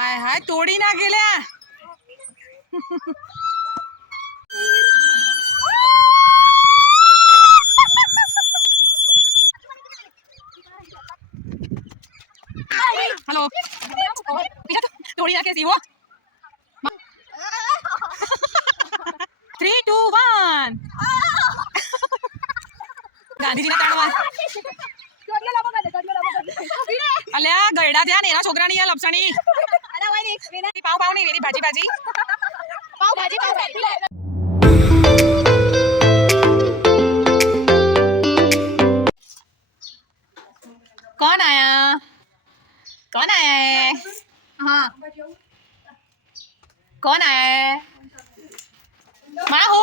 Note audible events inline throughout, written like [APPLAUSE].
આય હાય તોડી ના ગયેલા હલો તોડી નાખે સીવો થ્રી ટુ વન ગાંધીજીના તાણવા અલ્યા ગયડા થયા ને એના છોકરાની આ લપસણી मेरी भाजी भाजी पाव भाजी पाव कौन आया? कौन आया है? हाँ। कौन आया है? माँ हो?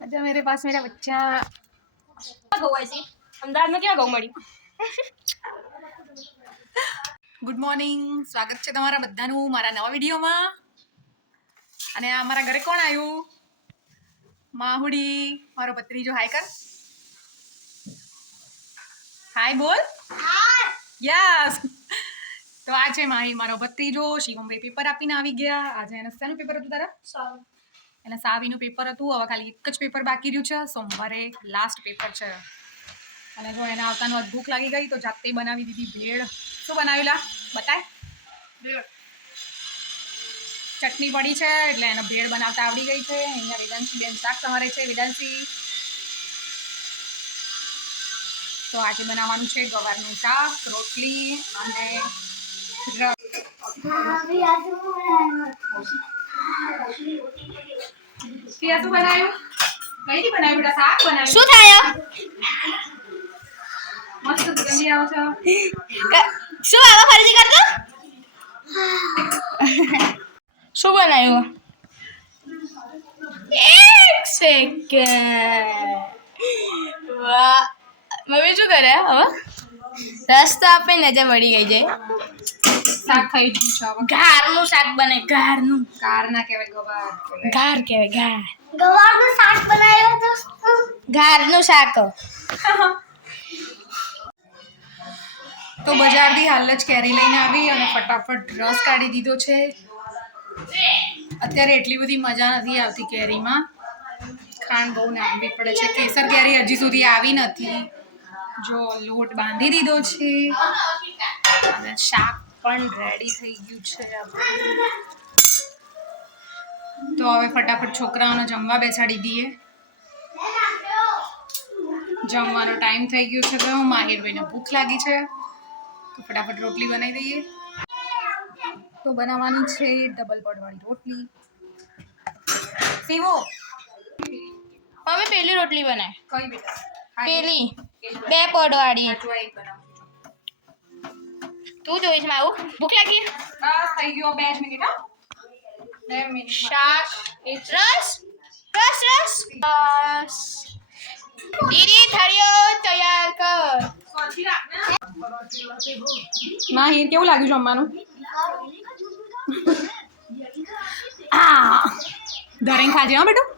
अच्छा मेरे पास मेरा बच्चा। गौ ऐसी? अहमदाबाद में क्या गौ मड़ी ગુડ મોર્નિંગ સ્વાગત છે તમારા બધાનું મારા નવા વિડીયોમાં. અને આ મારા ઘરે કોણ આવ્યું? માહુડી મારો ભત્રીજો. હાય કર. હાય બોલ. યસ તો આ છે માહી મારો ભત્રીજો. શિવમભાઈ પેપર આપીને આવી ગયા. આજે એને શેનું પેપર હતું તારા? એને સાવીનું પેપર હતું. હવે ખાલી એક જ પેપર બાકી રહ્યું છે. સોમવારે લાસ્ટ પેપર છે. અને જો એના આવતાનું ભૂખ લાગી ગઈ તો જાતે બનાવી દીધી ભેળ. શું બનાવેલા? બતાય. ચટણી પડી છે એટલે એને ભેળ બનાવતા આવડી ગઈ છે. અહીંયા વેદાંશી બેન શાક સમારે છે વેદાંશી. તો આજે બનાવવાનું છે ગવારનું શાક રોટલી અને શું બનાવ્યું? કઈથી બનાવ્યું? શાક બનાવ્યું? શું થાય? મસ્ત સુગંધી આવે છે. શું આવા ફરીથી કરતો? શું બનાવ્યું? એક સેકન્ડ વાહ. મમ્મી શું કરે હવે? રસ્તા આપીને જે મળી ગઈ છે શાક ખાઈ ગયું છે હવે. ઘારનું શાક બને ઘારનું કાર ના કહેવાય ગવાર. ઘાર કહેવાય ઘાર ગવારનું શાક બનાવ્યો તો ઘારનું શાક. [LAUGHS] તો બજારથી હાલ જ કેરી લઈને આવી અને ફટાફટ રસ કાઢી દીધો છે. અત્યારે એટલી બધી મજા નથી આવતી કેરીમાં. ખાંડ બહુ નાખવી પડે છે. કેસર કેરી હજી સુધી આવી નથી. જો લોટ બાંધી દીધો છે. અને શાક પણ રેડી થઈ ગયું છે તો હવે ફટાફટ છોકરાઓને જમવા બેસાડી દઈએ. જમવાનો ટાઈમ થઈ ગયો છે. તો માહિરભાઈને ભૂખ લાગી છે. તો ફટાફટ રોટલી બનાવી દઈએ તો બનાવવાની છે ડબલ પડવાળી રોટલી સીવો મમ્મી પેલી રોટલી બનાય કઈ બેટા પેલી બે પડવાળી હજુ આ એક બનાવું છું. તું જોઈશ મારું ભૂખ લાગી બસ થઈ ગયો બે જ મિનિટ હા બે મિનિટ શાક રસ રસ રસ રસ દીદી થળીઓ તૈયાર કર ના એ કેવું લાગ્યું જમવાનું? ધરેન ખાજે, હા બેટું.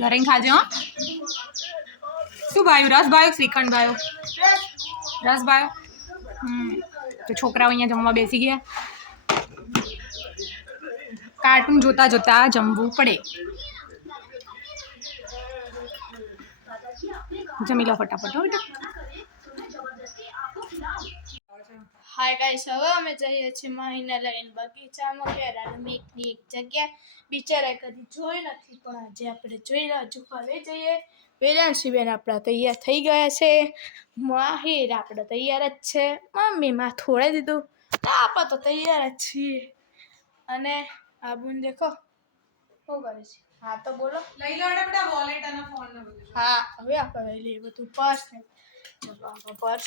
ધરેન ખાજે, હા. શું ભાવ્યું રસ ભાવ્યો શ્રીખંડ ભાવ્યો રસ હમ, તો છોકરાઓ અહીંયા જમવા બેસી ગયા. કાર્ટૂન જોતા જોતા જમવું પડે. જમી લો ફટાફટ, હો બેટા. હાય ગાઈસ હવે અમે જઈએ છીએ મહિને લઈને બગીચામાં કે મેકની એક જગ્યા બિચારા કદી જોઈ નથી પણ આજે આપણે જોઈ રહ્યા છું હવે જઈએ. વેદાંશીબેન આપણા તૈયાર થઈ ગયા છે. માહિર આપણે તૈયાર જ છે. મમ્મી માં થોડે દીધું. તો આપણે તો તૈયાર જ છીએ. અને આ બુન દેખો શું કરે છે? હા તો બોલો. લઈ લો બેટા વોલેટ અને ફોન ને બધું. હા હવે આપણે લઈ લઈએ બધું. પર્સ ને પર્સ.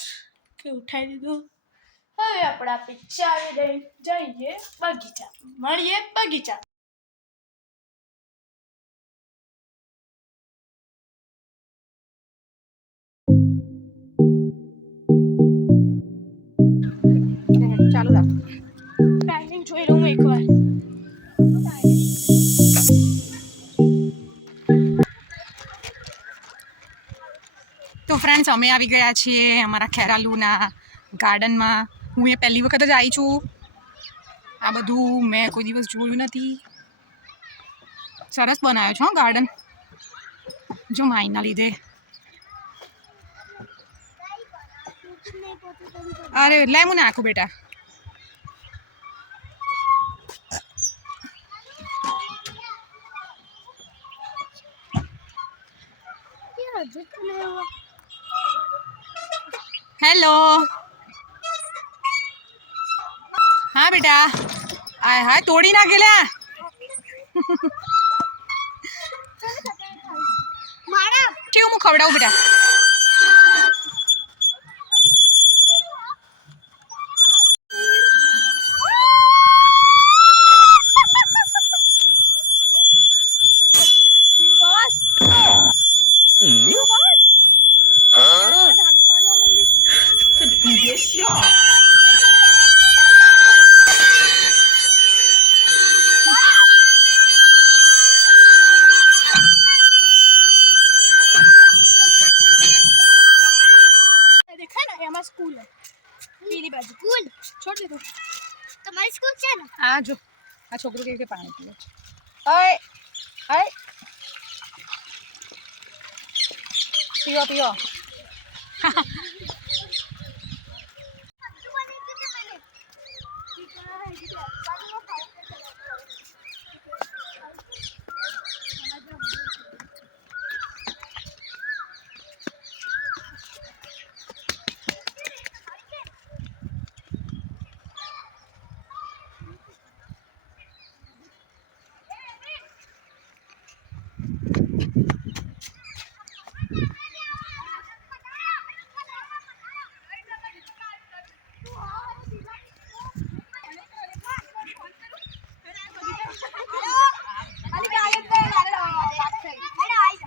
કે ઉઠાઈ દીધું? હવે આપણે આપણી ચાવી જઈએ બગીચા. મળીએ બગીચા. ચાલુ જોઈ લઉં એકવાર. તો ફ્રેન્ડ્સ અમે આવી ગયા છીએ અમારા ખેરાલુના ગાર્ડનમાં હું એ પહેલી વખત જ આવી છું. આ બધું મેં કોઈ દિવસ જોયું નથી. સરસ બનાવ્યો છો ગાર્ડન જો માઈના લીધે. અરે, લે હું નાખું બેટા. હેલો હા બેટા. આય હા તોડી ના લ્યા મારા. કેવું હું ખવડાવું બેટા? સ્કૂલ છે ને? આ જો. આ છોકરો કેવી રીતે પાણી પીવે છે? અય અય પીઓ પીવો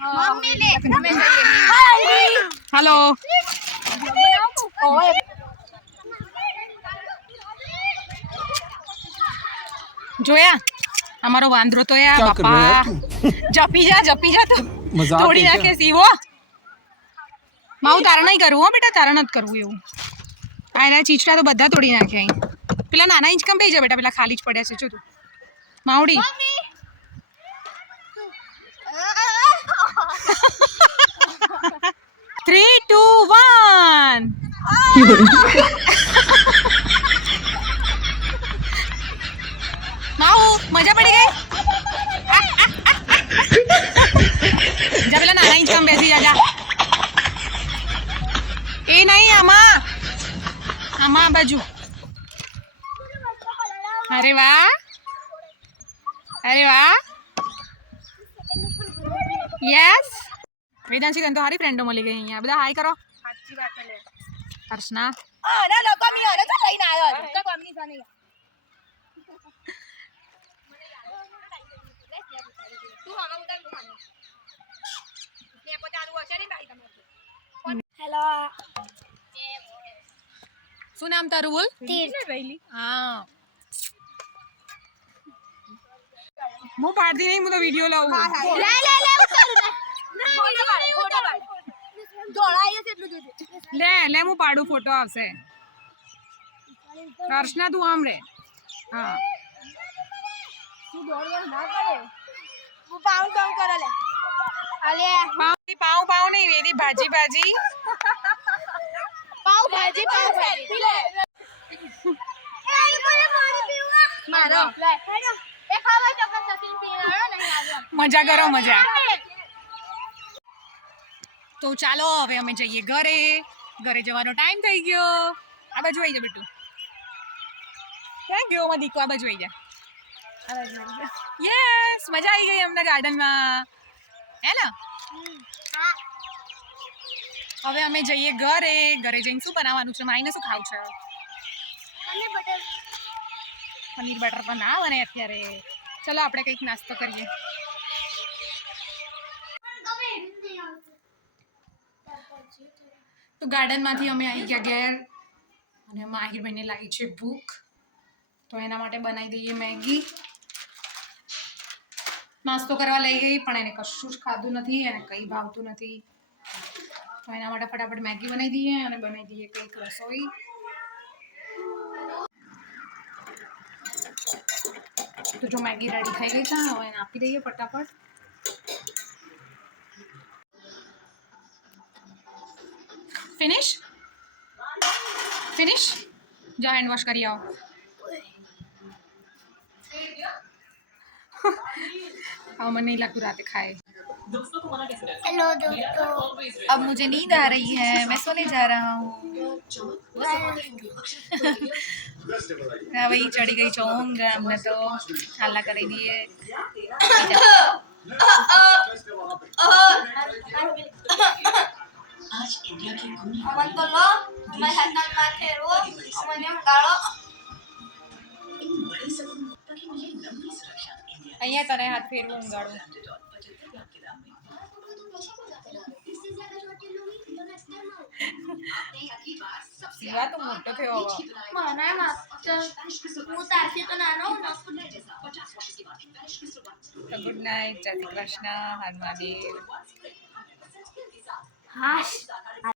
મમ્મી ને હલો જોયા? અમારો વાંદરો તો યાર બાપા જપી જા જપી જા તો. તોડી નાખે સીવો માઉ તારા નહીં કરવું હો બેટા તારણ જ કરવું એવું. આ એના ચીચડા તો બધા તોડી નાખે અહીં. પેલા નાના ઇંચકમ બે જાય બેટા પેલા ખાલી જ પડ્યા છે જો તું. માવડી. થ્રી ટુ વન માવું મજા પડી ગઈ જા પેલા નાના ઇંચ કમ બેસી જા જા એ નહીં આમાં આમાં આ બાજુ અરે વાહ અરે વાહ યસ વેદાંશી તને તો હારી ફ્રેન્ડો મળી ગઈ અહીંયા બધા હાય કરો સાચી વાત લે હર્ષના ના લોકો મી અરે તો લઈને આવ્યો તો કોમની સાની હેલો શું નામ તારું બોલ હા હું પાડતી નહીં હું તો વીડિયો લાવું લે લે લે ઉતાર ફોટો પાડ ફોટો પાડ છે એટલું જોજે. લે લે હું પાડું ફોટો આવશે. હર્ષના તું આમ રે. હા. તું દોડવાનું ના કરે. હું પાઉં પાઉં કરે લે. અલે પાઉં પાઉં પાઉં નહીં વેરી ભાજી ભાજી. પાઉં ભાજી પાઉં ભાજી. લે. મારો મજા કરો મજા. તો ચાલો હવે અમે જઈએ ઘરે. ઘરે જવાનો ટાઈમ થઈ ગયો. આ બાજુ આવી જા બેટું. ક્યાં ગયો માં દીકો આ બાજુ આવી જા. યસ મજા આવી ગઈ અમને ગાર્ડનમાં હે ને? હવે અમે જઈએ ઘરે. ઘરે જઈને શું બનાવવાનું છે? માઈને શું ખાવું છે? પનીર બટર. પણ ના બને અત્યારે. ચલો આપણે કંઈક નાસ્તો કરીએ. તો ગાર્ડનમાંથી અમે આવી ગયા ઘેર. અને માહિરભાઈને લાગી છે ભૂખ. તો એના માટે બનાવી દઈએ મેગી. નાસ્તો કરવા લઈ ગઈ, પણ એને કશું જ ખાધું નથી, એને કંઈ ભાવતું નથી. તો એના માટે ફટાફટ મેગી બનાવી દઈએ અને બનાવી દઈએ કંઈક રસોઈ. તો જો મેગી રેડી થઈ ગઈ છે, હવે એને આપી દઈએ ફટાફટ. फिनिश फिनिश जा हैंड वॉश करिए आओ अमन नहीं लाकू रात खाए हेलो दोस्तों अब मुझे नींद आ रही है मैं सोने जा रहा हूँ हाँ वही चढ़ी गई चौंग मैं तो हल्ला कर रही है અમન તો લો અમારી હાથના માથે રો અમને ગાળો. અહીંયા તને હાથ ફેરવું ઊંઘાડું શિવા તો મોટો થયો મને માત્ર હું તારથી તો નાનો ગુડ નાઇટ જય કૃષ્ણ હર મહાદેવ. હા